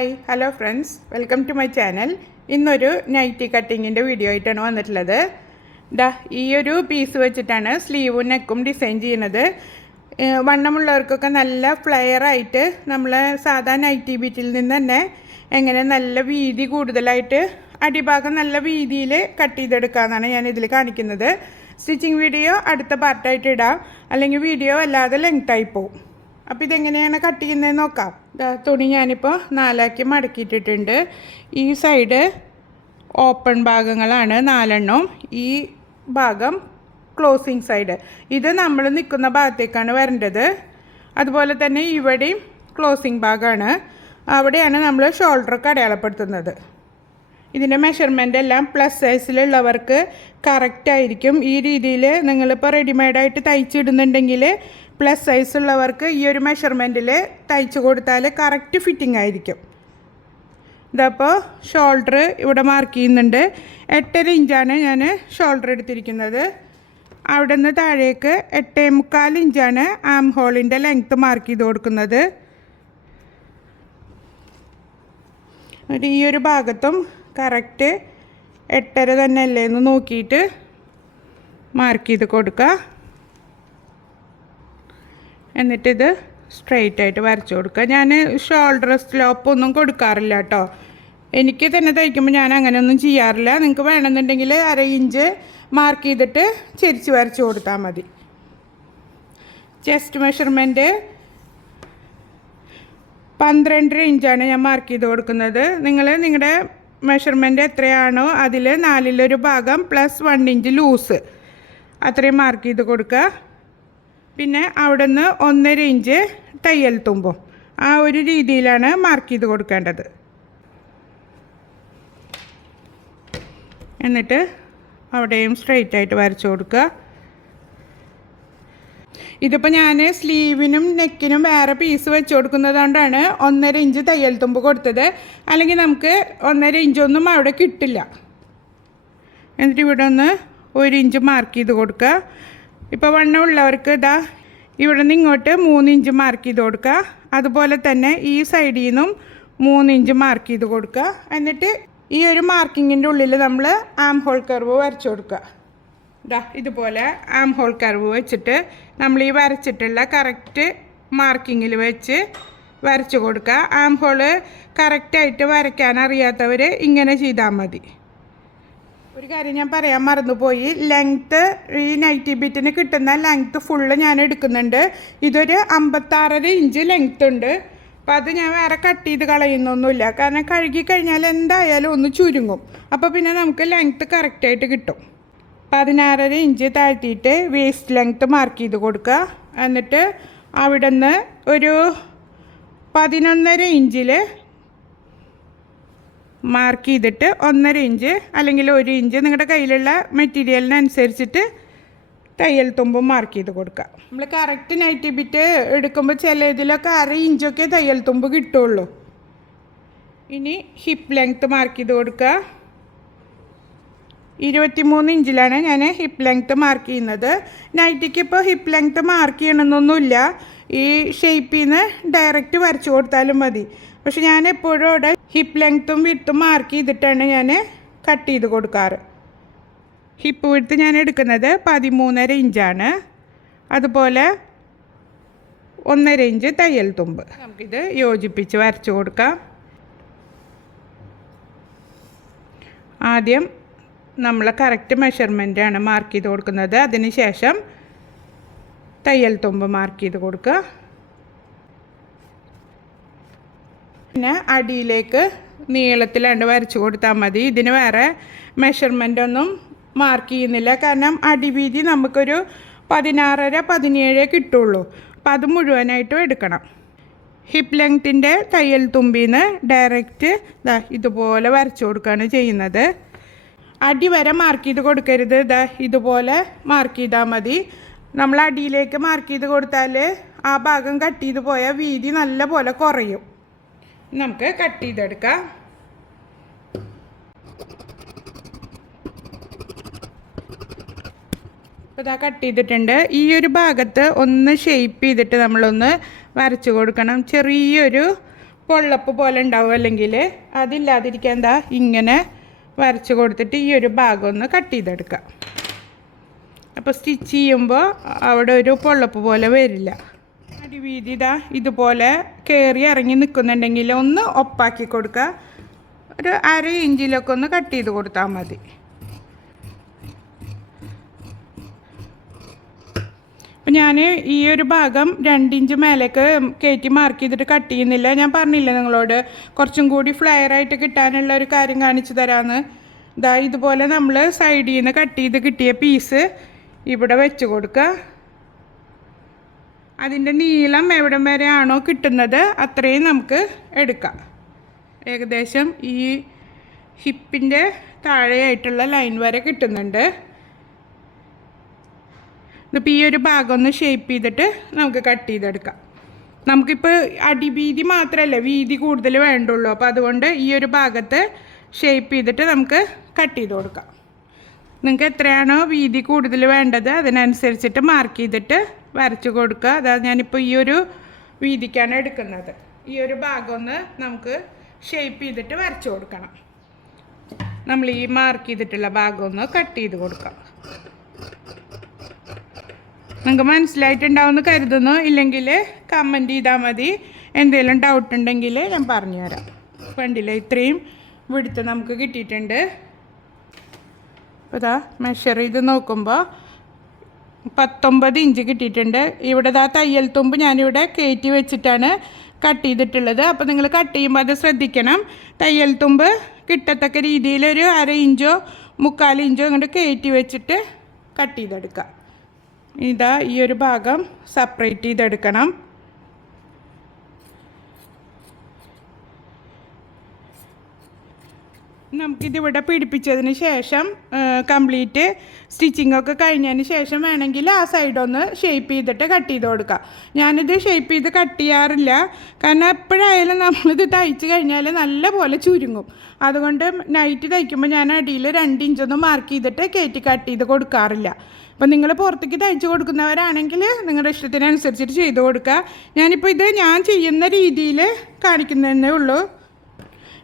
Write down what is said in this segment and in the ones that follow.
Hi hello friends, welcome to my channel. ഇന്നൊരു nightie കട്ടിങ്ങിൻ്റെ video ആയിട്ടാണ് വന്നിട്ടുള്ളത്. ഈ ഒരു പീസ് വെച്ചിട്ടാണ് സ്ലീവും നെക്കും ഡിസൈൻ ചെയ്യുന്നത്. വണ്ണമുള്ളവർക്കൊക്കെ നല്ല ഫ്ലെയറായിട്ട് നമ്മൾ സാധാ നൈറ്റി ബീറ്റിൽ നിന്ന് തന്നെ എങ്ങനെ നല്ല വീതി കൂടുതലായിട്ട് അടിഭാഗം നല്ല വീതിയിൽ കട്ട് ചെയ്തെടുക്കാമെന്നാണ് ഞാൻ ഇതിൽ കാണിക്കുന്നത്. സ്റ്റിച്ചിങ് വീഡിയോ അടുത്ത പാർട്ടായിട്ട് ഇടാം, അല്ലെങ്കിൽ വീഡിയോ അല്ലാതെ ലെങ്തായി പോവും. അപ്പോൾ ഇതെങ്ങനെയാണ് കട്ട് ചെയ്യുന്നതെന്ന് നോക്കാം. തുണി ഞാനിപ്പോൾ 4 മടക്കിയിട്ടിട്ടുണ്ട്. ഈ സൈഡ് ഓപ്പൺ ഭാഗങ്ങളാണ് 4 ഈ ഭാഗം ക്ലോസിങ് സൈഡ്. ഇത് നമ്മൾ നിൽക്കുന്ന ഭാഗത്തേക്കാണ് വരേണ്ടത്. അതുപോലെ തന്നെ ഇവിടെയും ക്ലോസിങ് ഭാഗമാണ്, അവിടെയാണ് നമ്മൾ ഷോൾഡറൊക്കെ അടയാളപ്പെടുത്തുന്നത്. ഇതിൻ്റെ മെഷർമെൻ്റ് എല്ലാം പ്ലസ് സൈസിലുള്ളവർക്ക് കറക്റ്റായിരിക്കും. ഈ രീതിയിൽ നിങ്ങളിപ്പോൾ റെഡിമെയ്ഡായിട്ട് തയ്ച്ചിടുന്നുണ്ടെങ്കിൽ പ്ലസ് സൈസ് ഉള്ളവർക്ക് ഈ ഒരു മെഷർമെൻറ്റിൽ തയ്ച്ച് കൊടുത്താൽ കറക്റ്റ് ഫിറ്റിംഗ് ആയിരിക്കും. ഇതപ്പോൾ ഷോൾഡർ ഇവിടെ മാർക്ക് ചെയ്യുന്നുണ്ട്. 8.5 ഇഞ്ചാണ് ഞാൻ ഷോൾഡർ എടുത്തിരിക്കുന്നത്. അവിടെ നിന്ന് താഴേക്ക് 8.25 ഇഞ്ചാണ് ആം ഹോളിൻ്റെ ലെങ്ത്ത് മാർക്ക് ചെയ്ത് കൊടുക്കുന്നത്. ഈ ഒരു ഭാഗത്തും കറക്റ്റ് 8.5 തന്നെ അല്ലേ എന്ന് നോക്കിയിട്ട് മാർക്ക് ചെയ്ത് കൊടുക്കുക. എന്നിട്ടിത് സ്ട്രെയിറ്റ് ആയിട്ട് വരച്ചു കൊടുക്കുക. ഞാൻ ഷോൾഡർ സ്ലോപ്പൊന്നും കൊടുക്കാറില്ല കേട്ടോ. എനിക്ക് തന്നെ തയ്ക്കുമ്പോൾ ഞാൻ അങ്ങനെയൊന്നും ചെയ്യാറില്ല. നിങ്ങൾക്ക് വേണമെന്നുണ്ടെങ്കിൽ 1/2 ഇഞ്ച് മാർക്ക് ചെയ്തിട്ട് ചെരിച്ച് വരച്ചു കൊടുത്താൽ മതി. ചെസ്റ്റ് മെഷർമെൻറ്റ് 12.5 ഇഞ്ചാണ് ഞാൻ മാർക്ക് ചെയ്ത് കൊടുക്കുന്നത്. നിങ്ങൾ നിങ്ങളുടെ മെഷർമെൻറ്റ് എത്രയാണോ അതിൽ 4 ഭാഗം പ്ലസ് 1 ഇഞ്ച് ലൂസ് അത്രയും മാർക്ക് ചെയ്ത് കൊടുക്കുക. പിന്നെ അവിടെ നിന്ന് 1.5 ഇഞ്ച് തയ്യൽ തുമ്പും ആ ഒരു രീതിയിലാണ് മാർക്ക് ചെയ്ത് കൊടുക്കേണ്ടത്. എന്നിട്ട് അവിടെയും സ്ട്രെയിറ്റ് ആയിട്ട് വരച്ചു കൊടുക്കുക. ഇതിപ്പോൾ ഞാൻ സ്ലീവിനും നെക്കിനും വേറെ പീസ് വെച്ച് കൊടുക്കുന്നത് കൊണ്ടാണ് 1.5 ഇഞ്ച് തയ്യൽ തുമ്പ് കൊടുത്തത്. അല്ലെങ്കിൽ നമുക്ക് 1.5 ഇഞ്ചൊന്നും അവിടെ കിട്ടില്ല. എന്നിട്ട് ഇവിടെ ഒന്ന് 1 ഇഞ്ച് മാർക്ക് ചെയ്ത് കൊടുക്കുക. ഇപ്പോൾ വണ്ണമുള്ളവർക്ക് ഇവിടെ നിന്ന് ഇങ്ങോട്ട് 3 ഇഞ്ച് മാർക്ക് ചെയ്ത് കൊടുക്കുക. അതുപോലെ തന്നെ ഈ സൈഡിൽ നിന്നും 3 ഇഞ്ച് മാർക്ക് ചെയ്ത് കൊടുക്കുക. എന്നിട്ട് ഈ ഒരു മാർക്കിങ്ങിൻ്റെ ഉള്ളിൽ നമ്മൾ ആം ഹോൾ കർവ് വരച്ചു കൊടുക്കുക. ഇതുപോലെ ആം ഹോൾ കർവ് വെച്ചിട്ട് നമ്മൾ ഈ വരച്ചിട്ടുള്ള കറക്റ്റ് മാർക്കിങ്ങിൽ വെച്ച് വരച്ചു കൊടുക്കുക. ആം ഹോള് കറക്റ്റായിട്ട് വരയ്ക്കാൻ അറിയാത്തവർ ഇങ്ങനെ ചെയ്താൽ മതി. ഒരു കാര്യം ഞാൻ പറയാൻ മറന്നുപോയി, ലെങ്ത്ത് ഈ നൈറ്റി ബിറ്റിന് കിട്ടുന്ന ലെങ്ത്ത് ഫുള്ള് ഞാൻ എടുക്കുന്നുണ്ട്. ഇതൊരു 56.5 ഇഞ്ച് ലെങ്ത്ത് ഉണ്ട്. അപ്പോൾ അത് ഞാൻ വേറെ കട്ട് ചെയ്ത് കളയുന്നൊന്നുമില്ല, കാരണം കഴുകി കഴിഞ്ഞാൽ എന്തായാലും ഒന്ന് ചുരുങ്ങും. അപ്പോൾ പിന്നെ നമുക്ക് ലെങ്ത്ത് കറക്റ്റായിട്ട് കിട്ടും. 16.5 ഇഞ്ച് താഴ്ത്തിയിട്ട് വേസ്റ്റ് ലെങ്ത്ത് മാർക്ക് ചെയ്ത് കൊടുക്കുക. എന്നിട്ട് അവിടെ നിന്ന് ഒരു 11.5 ഇഞ്ചിൽ മാർക്ക് ചെയ്തിട്ട് 1.5 ഇഞ്ച് അല്ലെങ്കിൽ 1 ഇഞ്ച് നിങ്ങളുടെ കയ്യിലുള്ള മെറ്റീരിയലിനനുസരിച്ചിട്ട് തയ്യൽ തുമ്പും മാർക്ക് ചെയ്ത് കൊടുക്കുക. നമ്മൾ കറക്റ്റ് നൈറ്റി ബിറ്റ് എടുക്കുമ്പോൾ ചില ഇതിലൊക്കെ 1/2 ഇഞ്ചൊക്കെ തയ്യൽ തുമ്പ് കിട്ടുള്ളൂ. ഇനി ഹിപ്പ് ലെങ്ത്ത് മാർക്ക് ചെയ്ത് കൊടുക്കുക. 23 ഇഞ്ചിലാണ് ഞാൻ ഹിപ്പ് ലെങ്ത്ത് മാർക്ക് ചെയ്യുന്നത്. നൈറ്റിക്ക് ഇപ്പോൾ ഹിപ്പ് ലെങ്ത്ത് മാർക്ക് ചെയ്യണമെന്നൊന്നുമില്ല, ഈ ഷേപ്പിൽ നിന്ന് ഡയറക്റ്റ് വരച്ചു കൊടുത്താലും മതി. പക്ഷെ ഞാൻ എപ്പോഴും അവിടെ ഹിപ്പ് ലെങ്ത്തും വിഡ്ത്തും മാർക്ക് ചെയ്തിട്ടാണ് ഞാൻ കട്ട് ചെയ്ത് കൊടുക്കാറ്. ഹിപ്പ് വിഡ്ത്ത് ഞാൻ എടുക്കുന്നത് 13.5 ഇഞ്ചാണ്. അതുപോലെ 1.5 ഇഞ്ച് തയ്യൽ തുമ്പ്. നമുക്കിത് യോജിപ്പിച്ച് വരച്ചു കൊടുക്കാം. ആദ്യം നമ്മൾ കറക്റ്റ് മെഷർമെൻറ്റാണ് മാർക്ക് ചെയ്ത് കൊടുക്കുന്നത്. അതിന് ശേഷം തയ്യൽ തുമ്പ് മാർക്ക് ചെയ്ത് കൊടുക്കുക. പിന്നെ അടിയിലേക്ക് നീളത്തിലാണ്ട് വരച്ചു കൊടുത്താൽ മതി. ഇതിന് വേറെ മെഷർമെൻ്റ് ഒന്നും മാർക്ക് ചെയ്യുന്നില്ല, കാരണം അടിവീതി നമുക്കൊരു 16.5-17 കിട്ടുള്ളൂ. അപ്പോൾ അത് മുഴുവനായിട്ടും എടുക്കണം. ഹിപ്പ് ലെങ്ത്തിൻ്റെ തയ്യൽ തുമ്പിൽ നിന്ന് ഡയറക്റ്റ് ഇതുപോലെ വരച്ചു കൊടുക്കുകയാണ് ചെയ്യുന്നത്. അടി വരെ മാർക്ക് ചെയ്ത് കൊടുക്കരുത്, ഇതുപോലെ മാർക്ക് ചെയ്താൽ മതി. നമ്മൾ അടിയിലേക്ക് മാർക്ക് ചെയ്ത് കൊടുത്താൽ ആ ഭാഗം കട്ട് ചെയ്ത് പോയാൽ വീതി നല്ല പോലെ കുറയും. നമുക്ക് കട്ട് ചെയ്തെടുക്കാം. ഇപ്പോൾ കട്ട് ചെയ്തിട്ടുണ്ട്. ഈ ഒരു ഭാഗത്ത് ഒന്ന് ഷേപ്പ് ചെയ്തിട്ട് നമ്മളൊന്ന് വരച്ചു കൊടുക്കണം. ചെറിയൊരു പൊള്ളപ്പ് പോലെ ഉണ്ടാവും, അല്ലെങ്കിൽ അതില്ലാതിരിക്കാൻ എന്താ ഇങ്ങനെ വരച്ച് കൊടുത്തിട്ട് ഈ ഒരു ഭാഗം ഒന്ന് കട്ട് ചെയ്തെടുക്കാം. അപ്പോൾ സ്റ്റിച്ച് ചെയ്യുമ്പോൾ അവിടെ ഒരു പൊള്ളപ്പ് പോലെ വരില്ല. അടിവീതി ഇതുപോലെ കയറി ഇറങ്ങി നിൽക്കുന്നുണ്ടെങ്കിൽ ഒന്ന് ഒപ്പാക്കി കൊടുക്കുക. ഒരു 1/2 ഇഞ്ചിലൊക്കെ ഒന്ന് കട്ട് ചെയ്ത് കൊടുത്താൽ മതി. അപ്പം ഞാൻ ഈ ഒരു ഭാഗം 2 ഇഞ്ച് മേലേക്ക് കയറ്റി മാർക്ക് ചെയ്തിട്ട് കട്ട് ചെയ്യുന്നില്ല. ഞാൻ പറഞ്ഞില്ല നിങ്ങളോട് കുറച്ചും കൂടി ഫ്ലെയറായിട്ട് കിട്ടാനുള്ള ഒരു കാര്യം കാണിച്ചു തരാമെന്ന്. ഇതുപോലെ നമ്മൾ സൈഡിൽ നിന്ന് കട്ട് ചെയ്ത് കിട്ടിയ പീസ് ഇവിടെ വെച്ച് കൊടുക്കുക. അതിൻ്റെ നീളം എവിടം വരെയാണോ കിട്ടുന്നത് അത്രയും നമുക്ക് എടുക്കാം. ഏകദേശം ഈ ഹിപ്പിൻ്റെ താഴെയായിട്ടുള്ള ലൈൻ വരെ കിട്ടുന്നുണ്ട്. ഇതിപ്പോൾ ഈ ഒരു ഭാഗം ഒന്ന് ഷേപ്പ് ചെയ്തിട്ട് നമുക്ക് കട്ട് ചെയ്തെടുക്കാം. നമുക്കിപ്പോൾ അടിവീതി മാത്രമല്ല വീതി കൂടുതൽ വേണ്ടുള്ളൂ. അപ്പോൾ അതുകൊണ്ട് ഈ ഒരു ഭാഗത്ത് ഷേപ്പ് ചെയ്തിട്ട് നമുക്ക് കട്ട് ചെയ്ത് കൊടുക്കാം. നിങ്ങൾക്ക് എത്രയാണോ വീതി കൂടുതൽ വേണ്ടത് അതിനനുസരിച്ചിട്ട് മാർക്ക് ചെയ്തിട്ട് വരച്ച് കൊടുക്കുക. അതായത് ഞാനിപ്പോൾ ഈ ഒരു വീതിക്കാണ് എടുക്കുന്നത്. ഈ ഒരു ഭാഗം ഒന്ന് നമുക്ക് ഷേപ്പ് ചെയ്തിട്ട് വരച്ച് കൊടുക്കണം. നമ്മൾ ഈ മാർക്ക് ചെയ്തിട്ടുള്ള ഭാഗം ഒന്ന് കട്ട് ചെയ്ത് കൊടുക്കാം. നിങ്ങൾക്ക് മനസ്സിലായിട്ടുണ്ടാവുമെന്ന് കരുതുന്നു. ഇല്ലെങ്കിൽ കമൻറ്റ് ചെയ്താൽ മതി. എന്തെങ്കിലും ഡൗട്ട് ഉണ്ടെങ്കിൽ ഞാൻ പറഞ്ഞുതരാം. കണ്ടില്ലേ, ഇത്രയും വിടുത്ത് നമുക്ക് കിട്ടിയിട്ടുണ്ട്. അപ്പോൾ മെഷർ ചെയ്ത് നോക്കുമ്പോൾ 19 ഇഞ്ച് കിട്ടിയിട്ടുണ്ട്. ഇവിടെ തയ്യൽ തുമ്പ് ഞാനിവിടെ കയറ്റി വെച്ചിട്ടാണ് കട്ട് ചെയ്തിട്ടുള്ളത്. അപ്പോൾ നിങ്ങൾ കട്ട് ചെയ്യുമ്പോൾ അത് ശ്രദ്ധിക്കണം. തയ്യൽ തുമ്പ് കിട്ടത്തക്ക രീതിയിൽ ഒരു 1/2 ഇഞ്ചോ 3/4 ഇഞ്ചോ ഇങ്ങോട്ട് കയറ്റി വെച്ചിട്ട് കട്ട് ചെയ്തെടുക്കുക. ഈ ഒരു ഭാഗം സെപ്പറേറ്റ് ചെയ്തെടുക്കണം. നമുക്കിതിവിടെ പിടിപ്പിച്ചതിന് ശേഷം കംപ്ലീറ്റ് സ്റ്റിച്ചിങ്ങൊക്കെ കഴിഞ്ഞതിന് ശേഷം വേണമെങ്കിൽ ആ സൈഡൊന്ന് ഷേപ്പ് ചെയ്തിട്ട് കട്ട് ചെയ്ത് കൊടുക്കാം. ഞാനിത് ഷേപ്പ് ചെയ്ത് കട്ട് ചെയ്യാറില്ല. കാരണം എപ്പോഴായാലും നമ്മളിത് തയ്ച്ച് കഴിഞ്ഞാൽ നല്ല പോലെ ചുരുങ്ങും. അതുകൊണ്ട് നൈറ്റ് തയ്ക്കുമ്പോൾ ഞാൻ അടിയിൽ 2 ഇഞ്ചൊന്നും മാർക്ക് ചെയ്തിട്ട് കയറ്റി കട്ട് ചെയ്ത് കൊടുക്കാറില്ല. അപ്പോൾ നിങ്ങൾ പുറത്തേക്ക് തയ്ച്ച് കൊടുക്കുന്നവരാണെങ്കിൽ നിങ്ങളുടെ ഇഷ്ടത്തിനനുസരിച്ചിട്ട് ചെയ്ത് കൊടുക്കുക. ഞാനിപ്പോൾ ഇത് ഞാൻ ചെയ്യുന്ന രീതിയിൽ കാണിക്കുന്നതേ ഉള്ളൂ.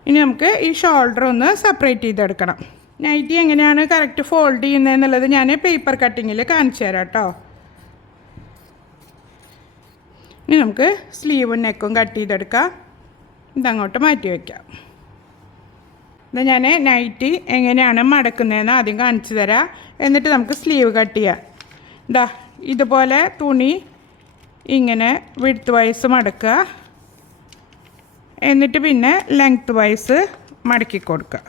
ഇനി നമുക്ക് ഈ ഷോൾഡർ ഒന്ന് സെപ്പറേറ്റ് ചെയ്തെടുക്കണം. നൈറ്റി എങ്ങനെയാണ് കറക്റ്റ് ഫോൾഡ് ചെയ്യുന്നതെന്നുള്ളത് ഞാൻ പേപ്പർ കട്ടിങ്ങിൽ കാണിച്ചു തരാം കേട്ടോ. ഇനി നമുക്ക് സ്ലീവും നെക്കും കട്ട് ചെയ്തെടുക്കാം. ഇതങ്ങോട്ട് മാറ്റി വയ്ക്കാം. ഇത് ഞാൻ നൈറ്റി എങ്ങനെയാണ് മടക്കുന്നതെന്ന് ആദ്യം കാണിച്ചു തരാം. എന്നിട്ട് നമുക്ക് സ്ലീവ് കട്ട് ചെയ്യാം. ഇതുപോലെ തുണി ഇങ്ങനെ വിഡ്ത്ത് വൈസ് മടക്കുക. എന്നിട്ട് പിന്നെ ലെങ്ത്ത് വൈസ് മടക്കി കൊടുക്കുക.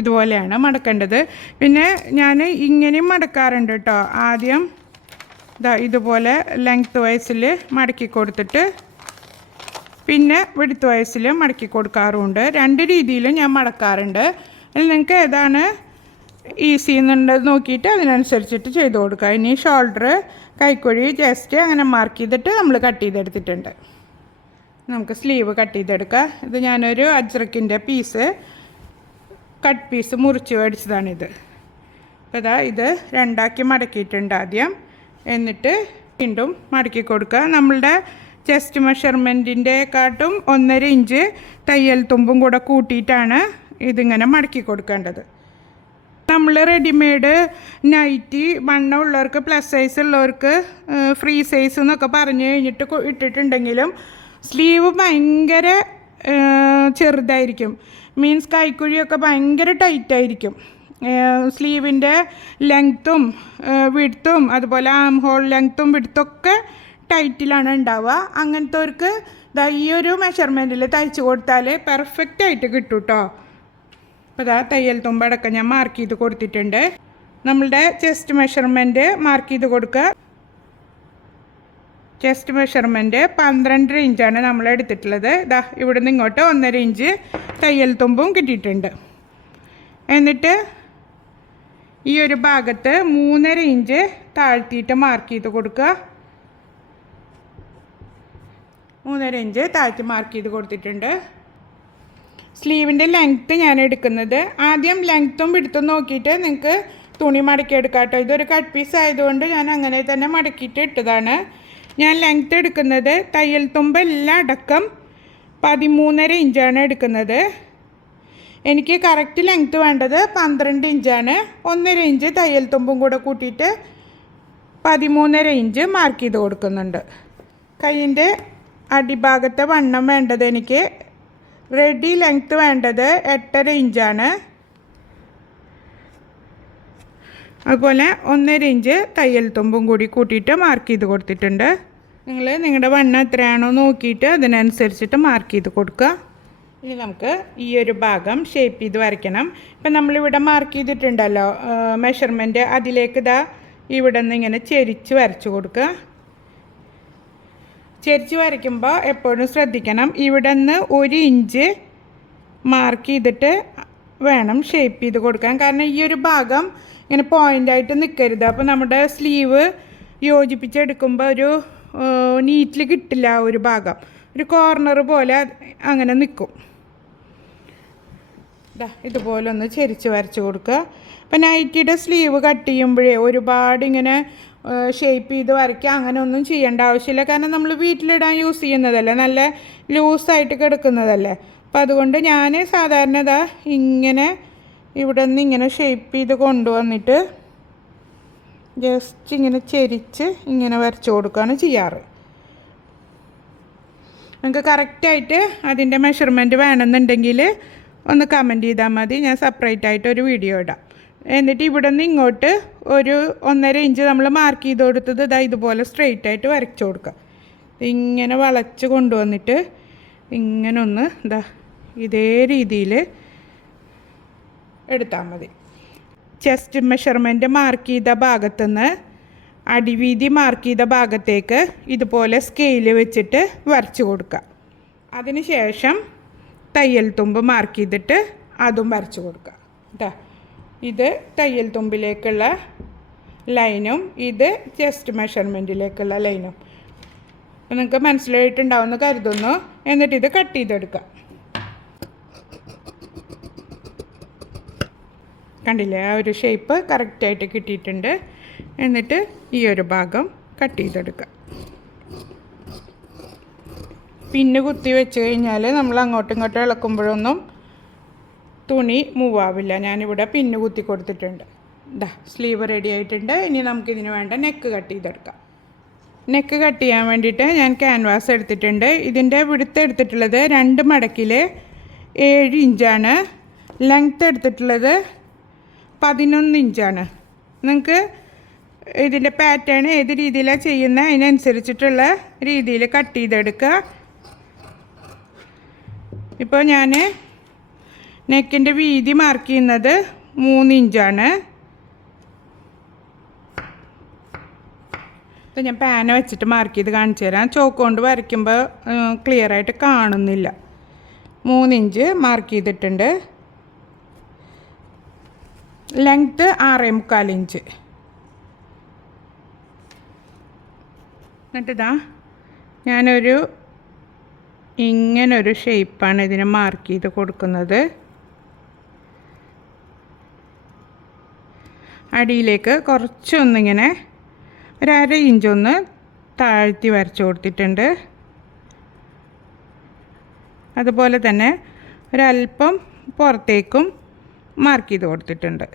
ഇതുപോലെയാണ് മടക്കേണ്ടത്. പിന്നെ ഞാൻ ഇങ്ങനെയും മടക്കാറുണ്ട് കേട്ടോ. ആദ്യം ഇതുപോലെ ലെങ്ത്ത് വൈസിൽ മടക്കി കൊടുത്തിട്ട് പിന്നെ വിഡ്ത്ത് വൈസിൽ മടക്കി കൊടുക്കാറുമുണ്ട്. 2 രീതിയിലും ഞാൻ മടക്കാറുണ്ട്. അതിൽ നിങ്ങൾക്ക് ഏതാണ് ഈസി എന്നുള്ളത് നോക്കിയിട്ട് അതിനനുസരിച്ചിട്ട് ചെയ്ത് കൊടുക്കുക. ഇനി ഷോൾഡർ കൈക്കുഴി ജസ്റ്റ് അങ്ങനെ മാർക്ക് ചെയ്തിട്ട് നമ്മൾ കട്ട് ചെയ്തെടുത്തിട്ടുണ്ട്. നമുക്ക് സ്ലീവ് കട്ട് ചെയ്തെടുക്കാം. ഇത് ഞാനൊരു അജ്രക്കിൻ്റെ പീസ് കട്ട് പീസ് മുറിച്ച് മേടിച്ചതാണിത്. അപ്പോൾ ഇത് 2ആക്കി മടക്കിയിട്ടുണ്ട് ആദ്യം. എന്നിട്ട് വീണ്ടും മടക്കി കൊടുക്കുക. നമ്മളുടെ ചെസ്റ്റ് മെഷർമെൻറ്റിൻ്റെ കാട്ടും 1.5 ഇഞ്ച് തയ്യൽ തുമ്പും കൂടെ കൂട്ടിയിട്ടാണ് ഇതിങ്ങനെ മടക്കി കൊടുക്കേണ്ടത്. നമ്മൾ റെഡിമെയ്ഡ് നൈറ്റി വണ്ണമുള്ളവർക്ക് പ്ലസ് സൈസ് ഉള്ളവർക്ക് ഫ്രീ സൈസ് എന്നൊക്കെ പറഞ്ഞു കഴിഞ്ഞിട്ട് ഇട്ടിട്ടുണ്ടെങ്കിലും സ്ലീവ് ഭയങ്കര ചെറുതായിരിക്കും. മീൻസ് കൈക്കുഴിയൊക്കെ ഭയങ്കര ടൈറ്റായിരിക്കും. സ്ലീവിൻ്റെ ലെങ്ത്തും വിഡ്ത്തും അതുപോലെ ആം ഹോൾ ലെങ്ത്തും വിഡ്ത്തൊക്കെ ടൈറ്റിലാണ് ഉണ്ടാവുക. അങ്ങനത്തെവർക്ക് ഈ ഒരു മെഷർമെൻറ്റിൽ തയ്ച്ച് കൊടുത്താൽ പെർഫെക്റ്റ് ആയിട്ട് കിട്ടും കേട്ടോ. അപ്പോൾ തയ്യൽ തുമ്പടക്കം ഞാൻ മാർക്ക് ചെയ്ത് കൊടുത്തിട്ടുണ്ട്. നമ്മളുടെ ചെസ്റ്റ് മെഷർമെൻറ്റ് മാർക്ക് ചെയ്ത് കൊടുക്കുക. ചെസ്റ്റ് മെഷർമെൻറ്റ് 12 ഇഞ്ചാണ് നമ്മൾ എടുത്തിട്ടുള്ളത്. ഇവിടെ നിന്ന് ഇങ്ങോട്ട് 1.5 ഇഞ്ച് തയ്യൽ തുമ്പും കിട്ടിയിട്ടുണ്ട്. എന്നിട്ട് ഈ ഒരു ഭാഗത്ത് 3.5 ഇഞ്ച് താഴ്ത്തിയിട്ട് മാർക്ക് ചെയ്ത് കൊടുക്കുക. 3.5 ഇഞ്ച് താഴ്ത്തി മാർക്ക് ചെയ്ത് കൊടുത്തിട്ടുണ്ട്. സ്ലീവിൻ്റെ ലെങ്ത്ത് ഞാൻ എടുക്കുന്നത് ആദ്യം ലെങ്ത്തും വിഡ്ത്തും നോക്കിയിട്ട് നിങ്ങൾക്ക് തുണി മടക്കി എടുക്കാം കേട്ടോ. ഇതൊരു കട്ട് പീസ് ആയതുകൊണ്ട് ഞാൻ അങ്ങനെ തന്നെ മടക്കിയിട്ട് ഇട്ടതാണ്. ഞാൻ ലെങ്ത്ത് എടുക്കുന്നത് തയ്യൽ തുമ്പെല്ലാം അടക്കം 13.5 ഇഞ്ചാണ് എടുക്കുന്നത്. എനിക്ക് കറക്റ്റ് ലെങ്ത്ത് വേണ്ടത് 12 ഇഞ്ചാണ്. 1.5 ഇഞ്ച് തയ്യൽ തുമ്പും കൂടെ കൂട്ടിയിട്ട് 13.5 ഇഞ്ച് മാർക്ക് ചെയ്ത് കൊടുക്കുന്നുണ്ട്. കൈയിൻ്റെ അടിഭാഗത്തെ വണ്ണം വേണ്ടത് എനിക്ക് റെഡി ലെങ്ത്ത് വേണ്ടത് 8.5 ഇഞ്ചാണ്. അതുപോലെ 1.5 ഇഞ്ച് തയ്യൽ തുമ്പും കൂടി കൂട്ടിയിട്ട് മാർക്ക് ചെയ്ത് കൊടുത്തിട്ടുണ്ട്. നിങ്ങൾ നിങ്ങളുടെ വണ്ണം എത്രയാണോ നോക്കിയിട്ട് അതിനനുസരിച്ചിട്ട് മാർക്ക് ചെയ്ത് കൊടുക്കുക. ഇനി നമുക്ക് ഈ ഒരു ഭാഗം ഷേപ്പ് ചെയ്ത് വരയ്ക്കണം. ഇപ്പം നമ്മളിവിടെ മാർക്ക് ചെയ്തിട്ടുണ്ടല്ലോ മെഷർമെൻറ്റ്, അതിലേക്ക് ഇതാ ഇവിടെ നിന്ന് ഇങ്ങനെ ചെരിച്ച് വരച്ച് കൊടുക്കുക. ചെരിച്ച് വരയ്ക്കുമ്പോൾ എപ്പോഴും ശ്രദ്ധിക്കണം, ഇവിടെ നിന്ന് 1 ഇഞ്ച് മാർക്ക് ചെയ്തിട്ട് വേണം ഷേപ്പ് ചെയ്ത് കൊടുക്കാൻ. കാരണം ഈ ഒരു ഭാഗം ഇങ്ങനെ പോയിൻ്റായിട്ട് നിൽക്കരുത്. അപ്പോൾ നമ്മുടെ സ്ലീവ് യോജിപ്പിച്ചെടുക്കുമ്പോൾ ഒരു നീറ്റിൽ കിട്ടില്ല. ഒരു ഭാഗം ഒരു കോർണർ പോലെ അങ്ങനെ നിൽക്കും. ഇതുപോലെ ഒന്ന് ചെരിച്ച് വരച്ച് കൊടുക്കുക. അപ്പം നൈറ്റിയുടെ സ്ലീവ് കട്ട് ചെയ്യുമ്പോഴേ ഒരുപാട് ഇങ്ങനെ ഷേപ്പ് ചെയ്ത് വരയ്ക്കുക അങ്ങനെ ഒന്നും ചെയ്യേണ്ട ആവശ്യമില്ല. കാരണം നമ്മൾ വീട്ടിലിടാൻ യൂസ് ചെയ്യുന്നതല്ലേ, നല്ല ലൂസായിട്ട് കിടക്കുന്നതല്ലേ. അപ്പം അതുകൊണ്ട് ഞാൻ സാധാരണ ഇങ്ങനെ ഇവിടെ നിന്ന് ഇങ്ങനെ ഷേപ്പ് ചെയ്ത് കൊണ്ടുവന്നിട്ട് ജസ്റ്റ് ഇങ്ങനെ ചെരിച്ച് ഇങ്ങനെ വരച്ച് കൊടുക്കുകയാണ് ചെയ്യാറ്. നിങ്ങൾക്ക് കറക്റ്റായിട്ട് അതിൻ്റെ മെഷർമെൻറ്റ് വേണമെന്നുണ്ടെങ്കിൽ ഒന്ന് കമൻറ്റ് ചെയ്താൽ മതി, ഞാൻ സെപ്പറേറ്റ് ആയിട്ട് ഒരു വീഡിയോ ഇടാം. എന്നിട്ട് ഇവിടെ നിന്ന് ഇങ്ങോട്ട് ഒരു 1.5 ഇഞ്ച് നമ്മൾ മാർക്ക് ചെയ്ത് കൊടുത്തത് ഇതുപോലെ സ്ട്രെയിറ്റ് ആയിട്ട് വരച്ച് കൊടുക്കുക. ഇങ്ങനെ വളച്ച് കൊണ്ടുവന്നിട്ട് ഇങ്ങനെ ഒന്ന് ഇതേ രീതിയിൽ എടുത്താൽ മതി. ചെസ്റ്റ് മെഷർമെൻറ്റ് മാർക്ക് ചെയ്ത ഭാഗത്തുനിന്ന് അടിവീതി മാർക്ക് ചെയ്ത ഭാഗത്തേക്ക് ഇതുപോലെ സ്കെയിൽ വെച്ചിട്ട് വരച്ച് കൊടുക്കുക. അതിന് ശേഷം തയ്യൽ തുമ്പ് മാർക്ക് ചെയ്തിട്ട് അതും വരച്ച് കൊടുക്കുക കേട്ടോ. ഇത് തയ്യൽ തുമ്പിലേക്കുള്ള ലൈനും ഇത് ചെസ്റ്റ് മെഷർമെൻറ്റിലേക്കുള്ള ലൈനും. അപ്പോൾ നിങ്ങൾക്ക് മനസ്സിലായിട്ടുണ്ടാവുമെന്ന് കരുതുന്നു. എന്നിട്ട് ഇത് കട്ട് ചെയ്തെടുക്കുക. കണ്ടില്ലേ, ആ ഒരു ഷേപ്പ് കറക്റ്റായിട്ട് കിട്ടിയിട്ടുണ്ട്. എന്നിട്ട് ഈ ഒരു ഭാഗം കട്ട് ചെയ്തെടുക്കുക. പിന്ന് കുത്തി വെച്ച് കഴിഞ്ഞാൽ നമ്മൾ അങ്ങോട്ടും ഇങ്ങോട്ടും ഇളക്കുമ്പോഴൊന്നും തുണി മൂവ് ആവില്ല. ഞാനിവിടെ പിന്ന് കുത്തി കൊടുത്തിട്ടുണ്ട്. സ്ലീവ് റെഡി ആയിട്ടുണ്ട്. ഇനി നമുക്കിതിന് വേണ്ട നെക്ക് കട്ട് ചെയ്തെടുക്കാം. നെക്ക് കട്ട് ചെയ്യാൻ വേണ്ടിയിട്ട് ഞാൻ ക്യാൻവാസ് എടുത്തിട്ടുണ്ട്. ഇതിൻ്റെ വിടുത്ത് എടുത്തിട്ടുള്ളത് 2 മടക്കിൽ 7 ഇഞ്ചാണ്. ലെങ്ത്ത് എടുത്തിട്ടുള്ളത് 11 ഇഞ്ചാണ്. നിങ്ങൾക്ക് ഇതിൻ്റെ പാറ്റേൺ ഏത് രീതിയിലാണ് ചെയ്യുന്നത് അതിനനുസരിച്ചിട്ടുള്ള രീതിയിൽ കട്ട് ചെയ്തെടുക്കുക. ഇപ്പോൾ ഞാൻ നെക്കിൻ്റെ വീതി മാർക്ക് ചെയ്യുന്നത് 3 ഇഞ്ചാണ്. ഇപ്പോൾ ഞാൻ പാന വെച്ചിട്ട് മാർക്ക് ചെയ്ത് കാണിച്ചു തരാം. ചോക്ക് കൊണ്ട് വരയ്ക്കുമ്പോൾ ക്ലിയറായിട്ട് കാണുന്നില്ല. 3 ഇഞ്ച് മാർക്ക് ചെയ്തിട്ടുണ്ട്. Length 6.25 inch. എന്നിട്ടിതാ ഞാനൊരു ഇങ്ങനൊരു ഷേപ്പാണ് ഇതിന് മാർക്ക് ചെയ്ത് കൊടുക്കുന്നത്. അടിയിലേക്ക് കുറച്ചൊന്നിങ്ങനെ 1/2 ഇഞ്ചൊന്ന് താഴ്ത്തി വരച്ച് കൊടുത്തിട്ടുണ്ട്. അതുപോലെ തന്നെ ഒരല്പം പുറത്തേക്കും മാർക്ക് ചെയ്ത് കൊടുത്തിട്ടുണ്ട്.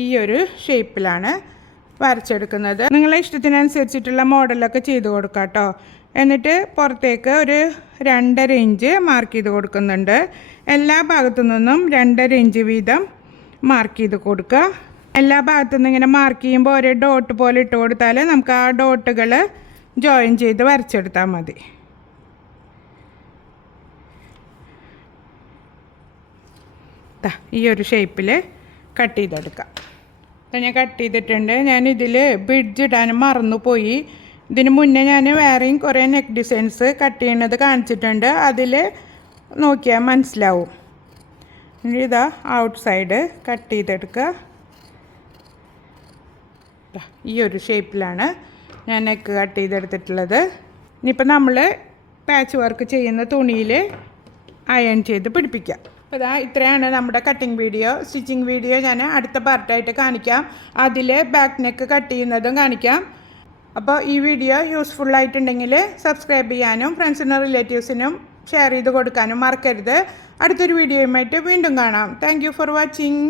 ഈ ഒരു ഷേപ്പിലാണ് വരച്ചെടുക്കുന്നത്. നിങ്ങളെ ഇഷ്ടത്തിനനുസരിച്ചിട്ടുള്ള മോഡലൊക്കെ ചെയ്ത് കൊടുക്കാം കേട്ടോ. എന്നിട്ട് പുറത്തേക്ക് ഒരു 2.5 ഇഞ്ച് മാർക്ക് ചെയ്ത് കൊടുക്കുന്നുണ്ട്. എല്ലാ ഭാഗത്തു നിന്നും 2.5 ഇഞ്ച് വീതം മാർക്ക് ചെയ്ത് കൊടുക്കുക. എല്ലാ ഭാഗത്തു നിന്നും ഇങ്ങനെ മാർക്ക് ചെയ്യുമ്പോൾ ഒരു ഡോട്ട് പോലെ ഇട്ട് കൊടുത്താൽ നമുക്ക് ആ ഡോട്ടുകൾ ജോയിൻ ചെയ്ത് വരച്ചെടുത്താൽ മതി. ഈ ഒരു ഷേപ്പിൽ കട്ട് ചെയ്തെടുക്കാം. അപ്പം ഞാൻ കട്ട് ചെയ്തിട്ടുണ്ട്. ഞാനിതിൽ ബിഡ്ജ് ഇടാൻ മറന്നുപോയി. ഇതിന് മുന്നേ ഞാൻ വേറെയും കുറേ നെക്ക് ഡിസൈൻസ് കട്ട് ചെയ്യുന്നത് കാണിച്ചിട്ടുണ്ട്. അതിൽ നോക്കിയാൽ മനസ്സിലാവും. ഇതാ ഔട്ട് സൈഡ് കട്ട് ചെയ്തെടുക്കുക. ഈ ഒരു ഷേപ്പിലാണ് ഞാൻ നെക്ക് കട്ട് ചെയ്തെടുത്തിട്ടുള്ളത്. ഇനിയിപ്പോൾ നമ്മൾ പാച്ച് വർക്ക് ചെയ്യുന്ന തുണിയിൽ അയൺ ചെയ്ത് പിടിപ്പിക്കാം. അപ്പോൾ ഇത്രയാണ് നമ്മുടെ കട്ടിങ് വീഡിയോ. സ്റ്റിച്ചിങ് വീഡിയോ ഞാൻ അടുത്ത പാർട്ടായിട്ട് കാണിക്കാം. അതിൽ ബാക്ക് നെക്ക് കട്ട് ചെയ്യുന്നതും കാണിക്കാം. അപ്പോൾ ഈ വീഡിയോ യൂസ്ഫുൾ ആയിട്ടുണ്ടെങ്കിൽ സബ്സ്ക്രൈബ് ചെയ്യാനും ഫ്രണ്ട്സിനും റിലേറ്റീവ്സിനും ഷെയർ ചെയ്ത് കൊടുക്കാനും മറക്കരുത്. അടുത്തൊരു വീഡിയോയുമായിട്ട് വീണ്ടും കാണാം. Thank you for watching.